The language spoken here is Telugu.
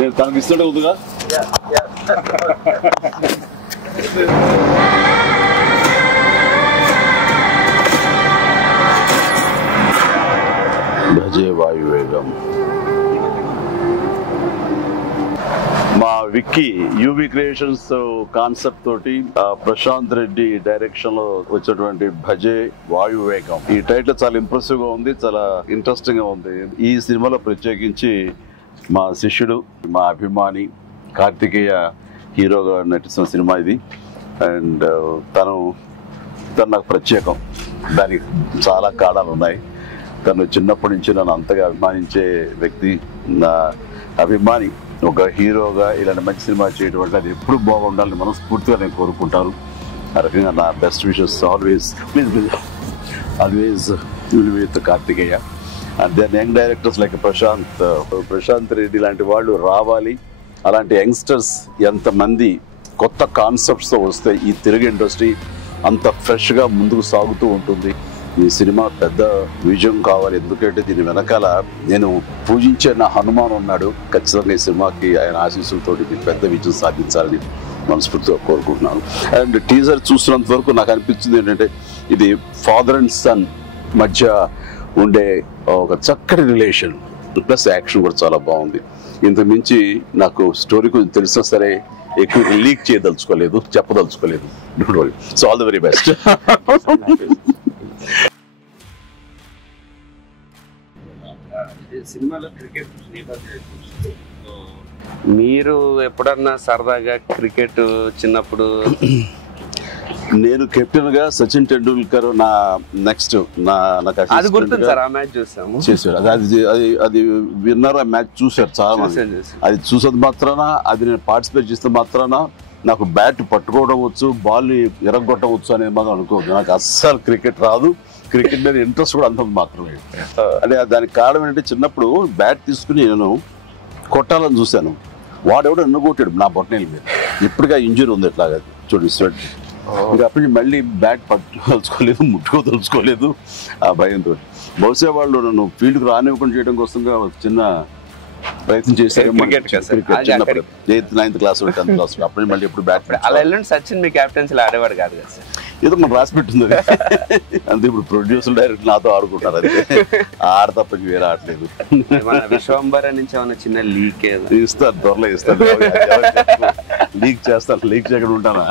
నేను తనకి ఇస్తుంటే ఉందిగా. భజే వాయువేగం. మా విక్కీ యూవి క్రియేషన్స్ కాన్సెప్ట్ తోటి ప్రశాంత్ రెడ్డి డైరెక్షన్ లో వచ్చినటువంటి భజే వాయువేగం. ఈ టైటిల్ చాలా ఇంప్రెసివ్ గా ఉంది, చాలా ఇంట్రెస్టింగ్ గా ఉంది. ఈ సినిమాలో ప్రత్యేకించి మా శిష్యుడు, మా అభిమాని కార్తికేయ హీరోగా నటిస్తున్న సినిమా ఇది. అండ్ తను నాకు ప్రత్యేకం. దానికి చాలా కారణాలు ఉన్నాయి. తను చిన్నప్పటి నుంచి నన్ను అంతగా అభిమానించే వ్యక్తి. నా అభిమాని ఒక హీరోగా ఇలాంటి మంచి సినిమా చేయడం అంటే అది ఎప్పుడు బాగుండాలని మనస్ఫూర్తిగా నేను కోరుకుంటాను. ఆ రకంగా నా best wishes always with Karthikeya. And then young directors like Prashanth Reddy లాంటి వాళ్ళు రావాలి. అలాంటి యంగ్స్టర్స్ ఎంతమంది కొత్త కాన్సెప్ట్స్తో వస్తే ఈ తెలుగు ఇండస్ట్రీ అంత ఫ్రెష్గా ముందుకు సాగుతూ ఉంటుంది. ఈ సినిమా పెద్ద విజయం కావాలి. ఎందుకంటే దీని వెనకాల నేను పూజించే నా హనుమాన్ ఉన్నాడు. ఖచ్చితంగా ఈ సినిమాకి ఆయన ఆశీస్సులతో పెద్ద విజయం సాధించాలని మనస్ఫూర్తిగా కోరుకుంటున్నాను. అండ్ టీజర్ చూసినంత వరకు నాకు అనిపించింది ఏంటంటే ఇది ఫాదర్ అండ్ సన్ మధ్య ఉండే ఒక చక్కటి రిలేషన్ ప్లస్ యాక్షన్ కూడా చాలా బాగుంది. ఇంతకు మించి నాకు స్టోరీ కొంచెం తెలిసినా సరే ఎక్కువ లీక్ చేయదలుచుకోలేదు, చెప్పదలుచుకోలేదు. Don't worry. So all the very best. మీరు ఎప్పుడన్నా సరదాగా క్రికెట్ చిన్నప్పుడు? నేను కెప్టెన్ గా సచిన్ టెండూల్కర్ నా నెక్స్ట్ అది గుర్తుంది సార్. ఆ మ్యాచ్ చూసాము, చేశారు. అది విన్నర్. ఆ మ్యాచ్ చూశారు చాలా మంది. అది చూసేది మాత్రాన, అది నేను పార్టిసిపేట్ చేస్తే మాత్రాన నాకు బ్యాట్ పట్టుకోవడం వచ్చు, బాల్ ఎరగొట్టవచ్చు అనేది మాత్రం అనుకోవద్దు. నాకు అస్సలు క్రికెట్ రాదు. క్రికెట్ మీద ఇంట్రెస్ట్ కూడా అంత మాత్రమే. అంటే దానికి కారణం ఏంటంటే చిన్నప్పుడు బ్యాట్ తీసుకుని నేను కొట్టాలని చూశాను. వాడెవడో నన్ను కొట్టాడు నా బొట్టనేల మీద. ఇప్పటికీ ఇంజరీ ఉంది ఎట్లాగా చూడండి స్వెట్. ఇంకా అప్పటి నుంచి మళ్ళీ బ్యాట్ పట్టుకోదలుచుకోలేదు, ముట్టుకోదలుచుకోలేదు ఆ భయంతో. బహుశా వాళ్ళు నన్ను ఫీల్డ్కి రానివ్వకుండా చేయడం కోసంగా చిన్న ప్రయత్నం చేశారు. చిన్నప్పుడు 8th 9th class 10th class అప్పటి మళ్ళీ ఎప్పుడు బ్యాట్. అలా వెళ్ళండి. సచిన్ మీ కెప్టెన్సీలో ఆడేవాడు కాదు కదా సార్? ఏదో మనం రాసి పెట్టింది అంతే. ఇప్పుడు ప్రొడ్యూసర్ డైరెక్ట్ నాతో ఆడుకుంటారు. అది ఆడ తప్ప వేరే ఆడలేదు. విశ్వంబర నుంచి ఏమన్నా చిన్న లీక్ ఇస్తారు, త్వరలో ఇస్తారు. లీక్ చేస్తారు. లీక్ చేయకుండా ఉంటానా?